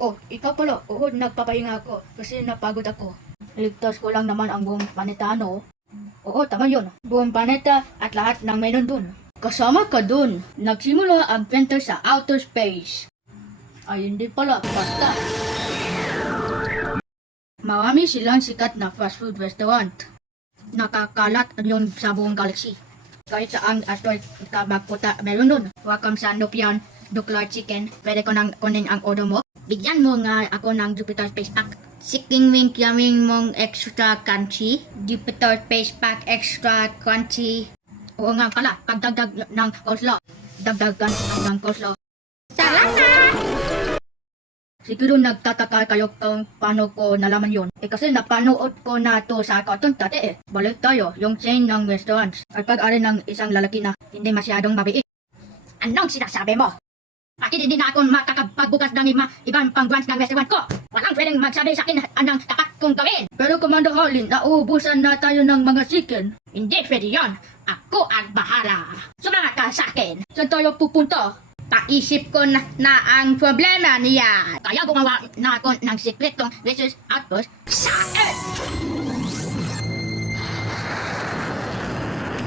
Oh, ikaw pala. Oo, nagpapahinga ako kasi napagod ako. Iligtas ko lang naman ang buong planeta, ano? Oo, tama yun. Buong planeta at lahat ng meron dun. Kasama ka dun. Nagsimula ang kwento sa outer space. Ay, hindi pala. Basta. Marami silang sikat na fast food restaurant. Nakakalat yun sa buong galaxy. Kahit saang asteroid ka magpunta, meron dun. Welcome sa Nopian Nuclear Chicken. Pwede ko nang kunin ang order mo. Bigyan mo nga ako ng Jupiter Space Pack. Chicken wing yamin mong extra crunchy. Jupiter Space Pack extra crunchy. Oo nga pala, pagdagdag ng coleslaw. Dagdagan ng coleslaw. Salamat! Siguro nagtataka kayo kung paano ko nalaman yon. Kasi napanood ko na to sa cartoon dati eh. Balik tayo, yung chain ng restaurants. At pag-ari ng isang lalaki na hindi masyadong mabait. Anong sinasabi mo? Bakit hindi na ako makakapagbukas ng ibang pang branch ng restaurant ko? Walang pwedeng magsabi sa akin anong tapat kong gawin. Pero Commander Harlin, nauubusan na tayo ng mga chicken. Hindi pwede yun. Ako ang bahala. Sumangat ka sa akin. Saan tayo pupunta? Paisip ko na ang problema niya. Kaya gumawa na ako ng sikretong research outpost sa Earth.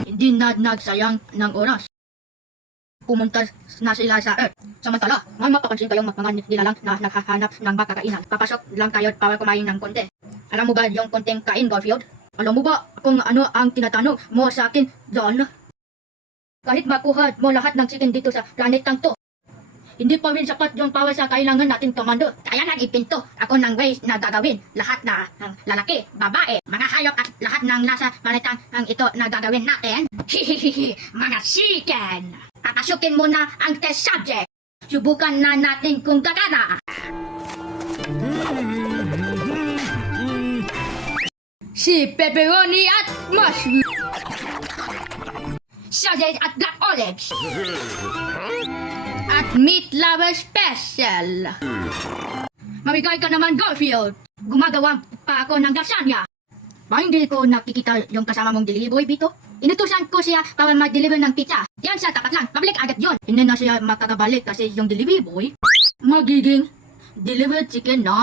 Hindi na nagsayang ng oras. Pumunta na sila sa Earth. Samantala, may mapapansin kayong mga nilalang na naghahanap ng makakainan. Papasok lang tayo para kumain ng konti. Alam mo ba yung konting kain, Garfield? Alam mo ba kung ano ang tinatanong mo sa akin, John? Kahit makuha mo lahat ng chicken dito sa planetang to, hindi pa rin sapat yung power sa kailangan natin, Commander. Kaya nag-ipinto ako ng ways na gagawin lahat na lalaki, babae, mga hayop at lahat ng nasa planetang ito na gagawin natin. Hihihihi, mga chicken! Papasukin muna ang test subject. Subukan na natin kung gagana. Si pepperoni at mushroom. Sausage at black olives. At meat lover special. Mamigay ka naman, Garfield. Gumagawa pa ako ng lasagna. Ba hindi ko nakikita yung kasama mong delivery boy, Bito? Inutusan ko siya para mag-deliver ng pizza. Yan siya, tapat lang. Pabalik agad yon. Hindi na siya makakabalik kasi yung delivery boy magiging delivered chicken na.